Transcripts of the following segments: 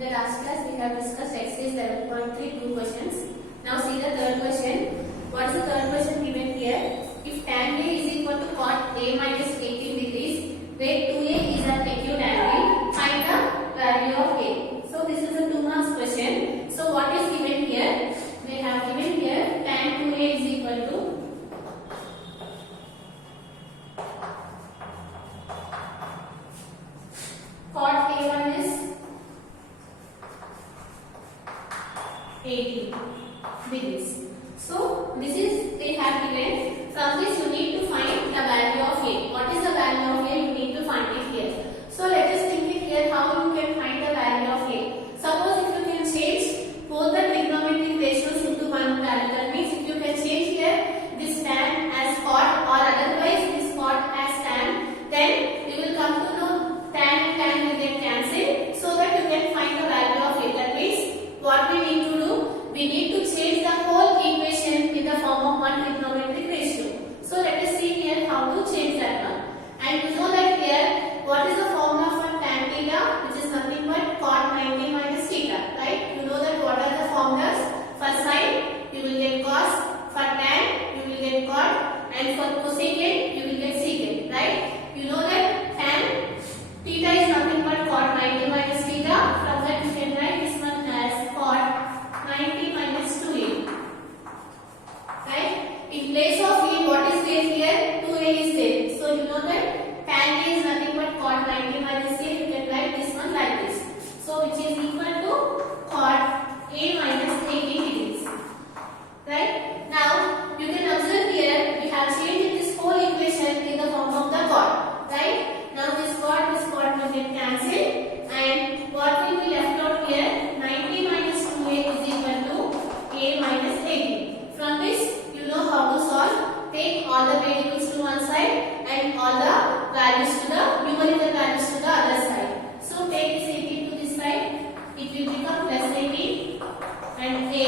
In the last class we have discussed exercise 7.3 two questions. Now see the third question. What is the third question given here? If tan A is equal to cot A minus 18 degrees, where 2A is an acute angle, find the value of A. So this is a 2 marks question. So what is given here? They have given here tan 2A is equal to cot A1 is 80 degrees. So this is they have given. From this you need to find the value of A. What is the value of A? You need to find it here. So let us think it here how you can find the value of A. Suppose if you can change both the trigonometric ratios into one parameter, means if you can change here this tan as cot or otherwise this cot as tan, then you will come to know tan and tan will get cancelled, so that you can find the value of A. That means what we need to do? We need to change the whole equation in the form of one trigonometric ratio. So let us see here how to change that one. And you know that here what is the formula for tan theta, which is nothing but cot 90 minus theta, right? You know that what are the formulas? For sine you will get cos, for tan you will get cot, and for cosecant you will get secant, right? You know that tan theta is nothing but cot 90 minus theta. From that you can write this one as cot 90 minus 2a, right? In place of a, what is there here? 2a is there. So you know that tan a is nothing but cot 90 minus a. You can write this one like this. So which is equal to cot a minus 80 degrees, right? Now you can observe here we have changed this whole equation in the form of the cot, right? Now this cot will get cancelled, and what will be left out here? 90 minus 2a is equal to a minus 80. From this you know how to solve. Take all the variables to one side and all the values to the numerical values to the other side. So take this 80 to this side, it will become plus 80, and a,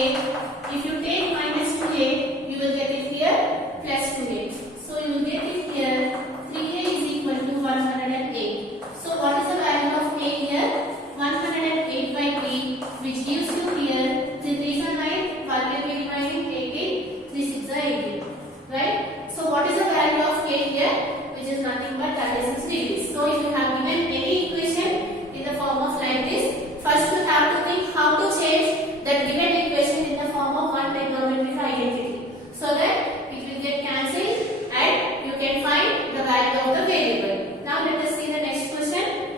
if you take minus 2a, you will get it here plus 2a. So you will get it here 3a is equal to 108. So what is the value of a here? 108 by 3, which gives you here 3 3s are 9, 1 will be remaining 18, 3 6 are 18, right? So what is the value of a here? Which is nothing but 36 degrees. So if you have given any equation in the form of like this, first you have to think how to change that given equation in the form of one trigonometric identity, so that it will get cancelled and you can find the value of the variable. Now let us see the next question.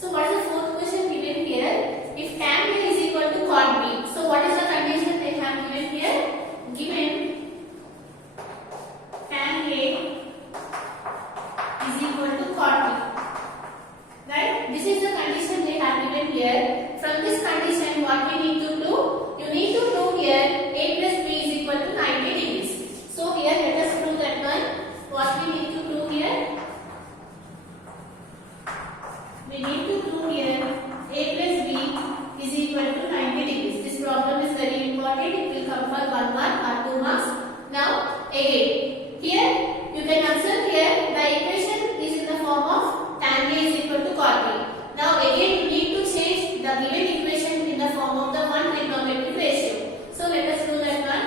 So what is the fourth question given here? If tan A is equal to cot B. So what is the condition they have given here? Given tan A is equal to cot B, right? This is the condition they have given here. From this condition what we need to do? You need to prove here A plus B is equal to 90 degrees. So here let us prove that one. What we need to prove here? We need to prove here A plus B is equal to 90 degrees. This problem is very important. It will come for 1 mark or 2 marks. Now again, here you can observe here the equation is in the form of tan A is equal to cot B. Now again you need to change the given equation in the form of the one trigonometric ratio. So let us do that one.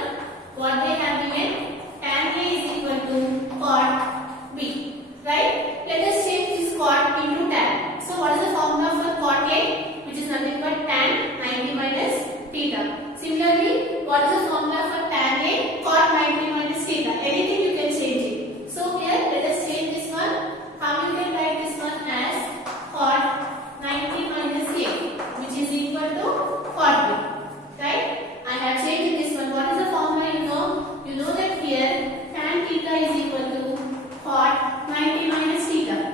What they have given, tan A is equal to cot B, right? Let us change this cot into tan. So what is the formula for cot A? Which is nothing but tan 90 minus theta. Similarly, what is the formula for tan A? Cot 90 minus theta. Anything you can change it. So here let us change this one. How you can write this one as cot 90 minus A, which is equal to cot B, right? I have changed this one. What is the formula you know? You know that here tan theta is equal to cot 90 minus theta,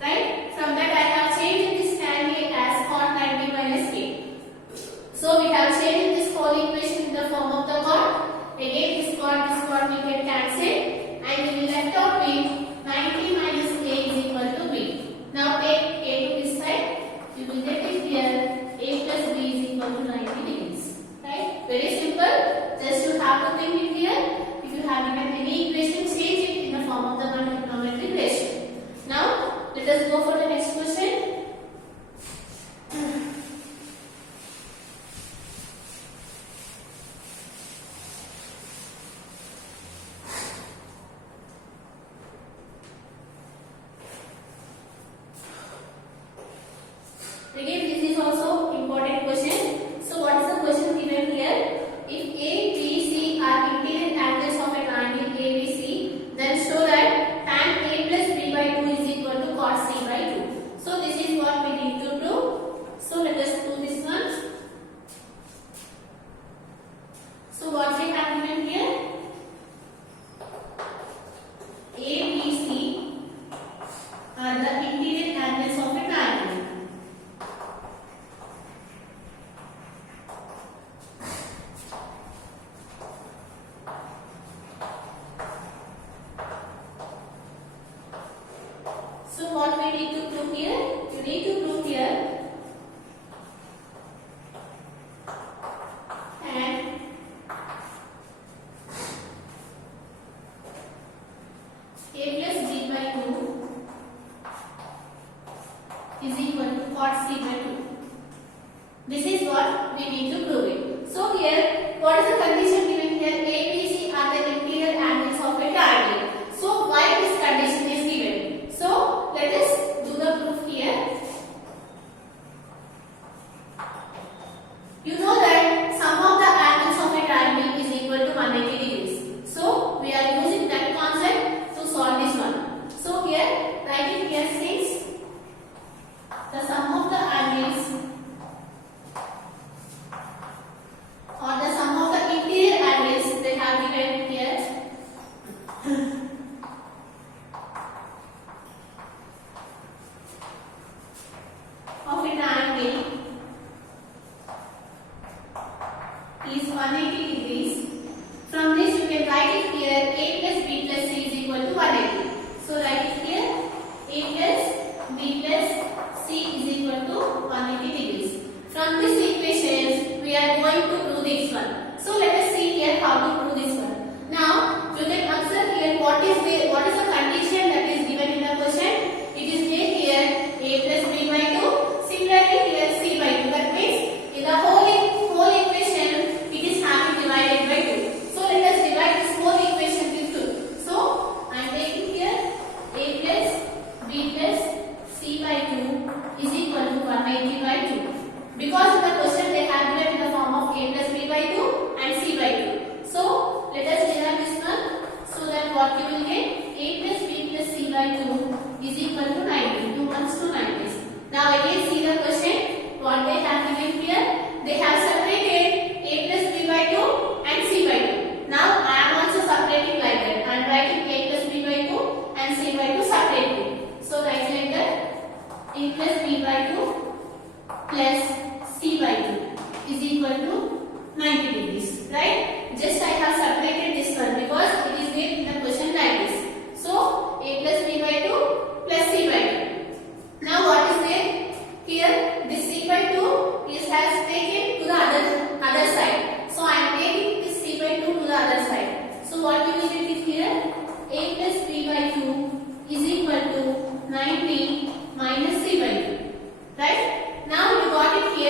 right? From that I have changed this tan A as cot 90 minus A. So we have changed this whole equation in Let us go for the next question. Again, this is also important question. So, what is the question given here? If A, B, C are interior angles of a triangle ABC, then show that tan A plus B by 2 is equal to cos C by 2. So, this is what we need to do. So, let us do this one. So, what we have given here? A, B, C are the interior angles of a triangle. So what we need to prove here? You need to prove here tan A plus B by 2 is equal to cot C by 2. This is what we need to prove it. So here, what is the condition given here? A, B, C are the interior angles of a triangle. So why this condition is given? So let us do the proof here. You know that sum of the angles of a triangle is equal to 180 degrees. So we are using that concept to solve this one. So here, write it here since the sum of the angles or the sum of the interior angles they have given here of a triangle is 180 degrees. From this you can write it here A plus B plus C is equal to 180. So write it here A plus B plus C is equal to 180 degrees. From this equation we are going to do this one. So let us see here how to prove this one. Now you can observe here what is the condition that is given in the question. It is made here A plus B by 2. Similarly here C by 2. That means in the whole equation it is having divided by 2. So let us divide this whole equation with 2. So I am taking here A plus B plus C by 2 is equal to 180 by 2. Because in the question they have given in the form of A plus B by 2 and C by 2. So let us derive this one. So that what you will get A plus B plus C by 2 is equal to 90. 2 ones to 90. Now again see the question. What they have given here? They have separated A plus B by 2 and C by 2. Now I am also separating like that. I am writing A plus B by 2 and C by 2 separately. So write like that. A plus B by 2 plus C by 2 is equal to 90 degrees. Right? Just I have separated this one because it is there in the question like this. So A plus B by 2 plus C by 2. Now what is there? Here this C by 2 is has taken to the other side. So I am taking this C by 2 to the other side. So what you will get is here A plus B by 2 is equal to 90 minus C by 2. Right? Now you got it here.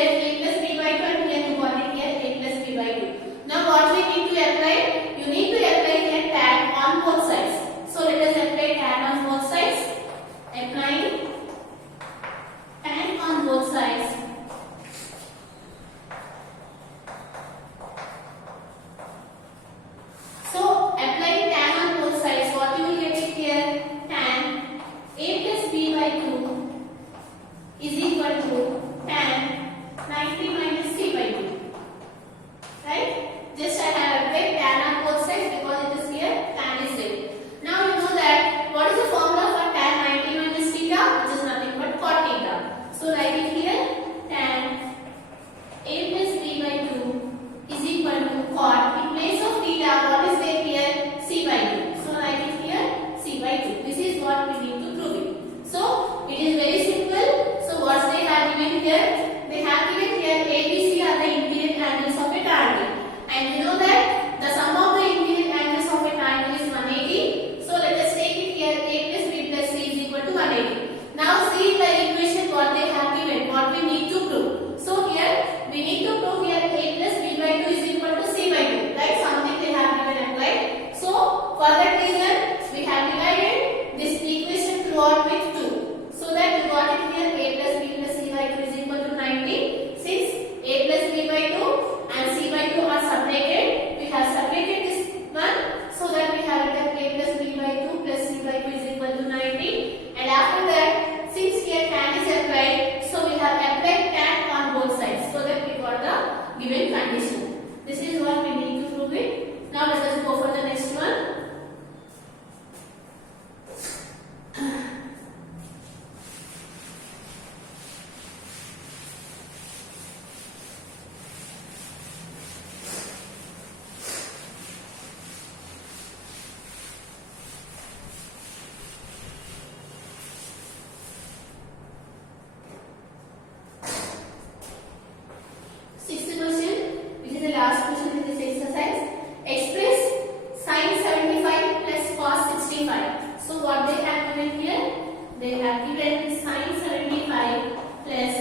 here is sin 75 plus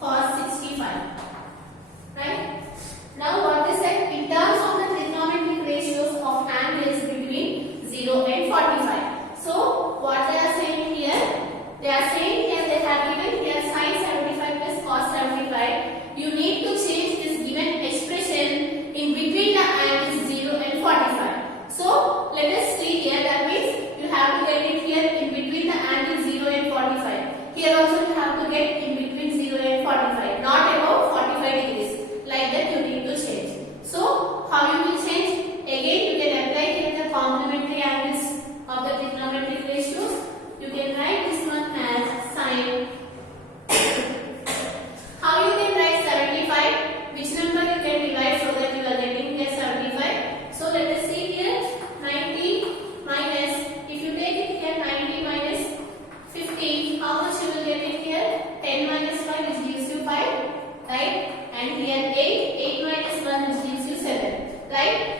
cos 65. Right? Now what they said, in terms of the trigonometric ratios of angles between 0 and 45. So what they are saying here? They are saying here they have given here sin 75 plus cos 75. You need to change this given expression in between the angles 0 and 45. So let us see here. That means you have to get it here in between the angles 0 and 45. Here also you have to get in between 0 and 45, not above 45 degrees. Like that you need to change. So how you will change? Again you can apply here the complementary angles of the trigonometric ratios. You can write this one as sin. How you can write 75? Which number you can divide so that you are getting here 75? So let us see here 90 minus, if you take it here 90 minus 15, how much you will get it here? 10 minus 5 which gives you 5, right? And here 8 minus 1 which gives you 7, right?